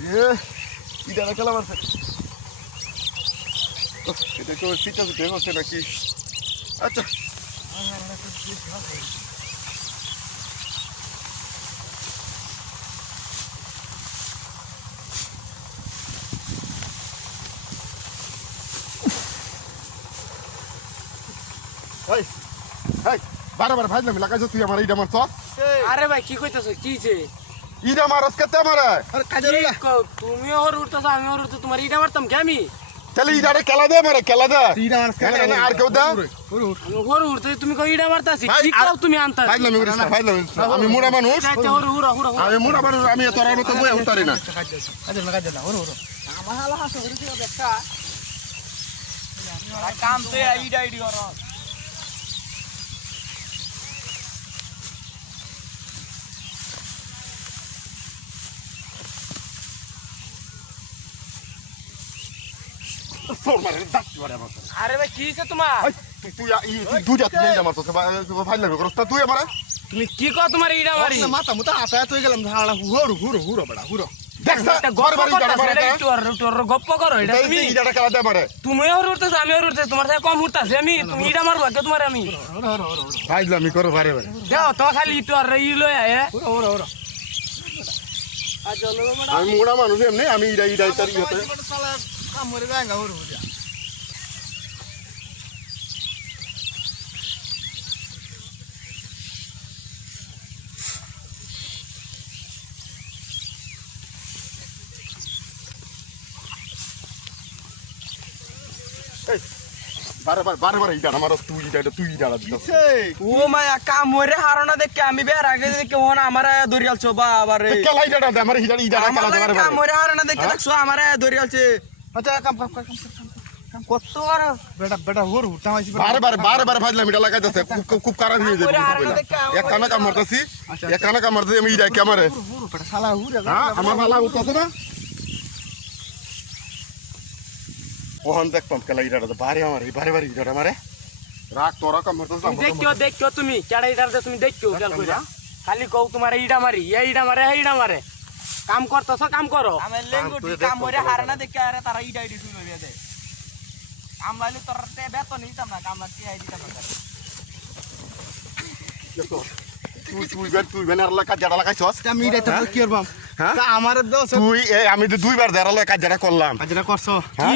এ ইডারে খেলা মারছে এটা কেউ চিন্তা চিন্তা করছে নাকি আচ্ছা। এই এই বারে বারে ভাই লাগাইছ তুই আমার ইডা মারছ আরে ভাই, কি কইতাছো? কি যে ইডা মারস কেতে মারে? তুমি ওর উঠতেছো আমি ওর উঠতে তোমার ইটা মারতাম কি আমি? তাহলে ইডারে খেলা দে মারে খেলা দে। ইডা মারস কেন, কেন, আর কেউ দা? ওর উঠতে তুমি কই ইটা মারতাছি? ভাই, কি আর- কও তুমি আনতা ভাই না ভাই আমি মুড়া মানুষ। আমি মুড়া মানুষ আমি তোর মতো বই উতারি না। কাজে না কাজে না ওরে ওরে আমার হালা হাসো করেছি কাম তো ইডা ইডি ওর তোর মারে দাঁত মারে আমার আরে ভাই কি হইছে তোমার? তুই তুই দুই জাতি ইডা মারছ ভাই লাগবে করছ না তুই আমারে? তুমি কি কও তোমার ইটা মারি মাথা মুতা আতা তুই গেলাম বড়া ইডা উঠতেছো আমি ওর উঠতেছি তোমার থেকে কম উঠতাছি আমি তুমি ইটা মারবো কে তোমার আমি? আমি করো বারে বারে। দেও তো খালি ইটো ই হুরো হুরো আমি মুড়া মানুষ এমনি আমি ইডা ইডা ইতার ইয়েতে মায়া কাম মরে দেখে আমি বের আগে দেখে ওন আমার দরিয়ালছো বাবা রে খেলা ইডাটা দে আমার ইডা ইডা খেলা দে বারে কাম বারে মরে হারনা দেখে হ্যাঁ? দেখছ আমার দরিয়ালছে আচ্ছা কাম কাম কাম কাম কত আর? বেটা বেটা হুরো হুরো তামাইছি বারে বারে বারে বারে ভাজলাম এটা লাগাইতেছে খুব খুব- খুব খারাপ হয়ে যাবে দেখে এক কানা কাম মারতেছি এক কানা কাম মারতেছি আমি ইডা ক্যামেরে হুরো বেটা শালা হুরো হ্যাঁ আমার ভালো উঠতেছে না। ওহন দেখতাম খেলা ইডাটা বারে আমার এই বারে বারে ইডাটা মারে। রাগ তোরা কাম মারতেছ দেখিও দেখিও তুমি কেডা ইটার তুমি দেখিও খেয়াল কইরা। খালি কও তোমার ইটা মারি এই ইটা মারে এই ইটা মারে। কাম করতেছ কাম করো। আমি লেঙ্গুটি কাম করে হারানা দেখে আরে তারা ইডা ইডি শুরু হয়ে দেয়। কামলাইলে তোর তে বেতন নিতাম না কামলা কি আই দিতাম না তুই তুই বেন তুই বেন আর লাগা জাড়া লাগাইছস আমি ইডা তো কি করবাম হ্যাঁ? তা আমার তুই আমি তো দুইবার দেড়ালো কাজ জাড়া করলাম কাজটা করছ হ্যাঁ?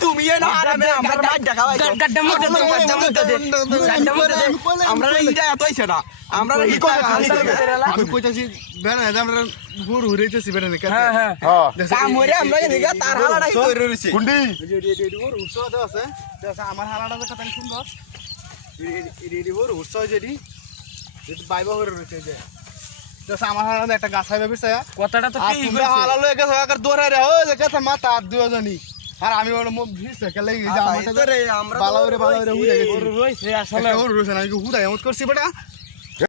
তুমি না আরামে আমরা আমরা এত হইছে না আমরা? আমি কইতাছি আমরা হুরো হুরাইতেছি বেটা নাকি হ্যাঁ হ্যাঁ হ্যাঁ কাম আমরা তার হালাটা কই রইছে কুন্ডি উৎসব আছে আমার হালাটা যে কত সুন্দর রেডি উৎসব যেডি বাইবা হরে রয়েছে যে আমার হালাটা একটা গাছ হাইবে বিছায়া কথাটা তো ঠিক তোমরা একা দৌড়া রে ও যে কথা মাথা আর দুজনই আর আমি ওর মুখ ভিজছে কেলে যে আমাদের সাথে রে আমরা বালা ওরে বালা ওরে হুড়ে রইছে আসলে ওর রইছে না কি হুদাই এমন করছি বেটা।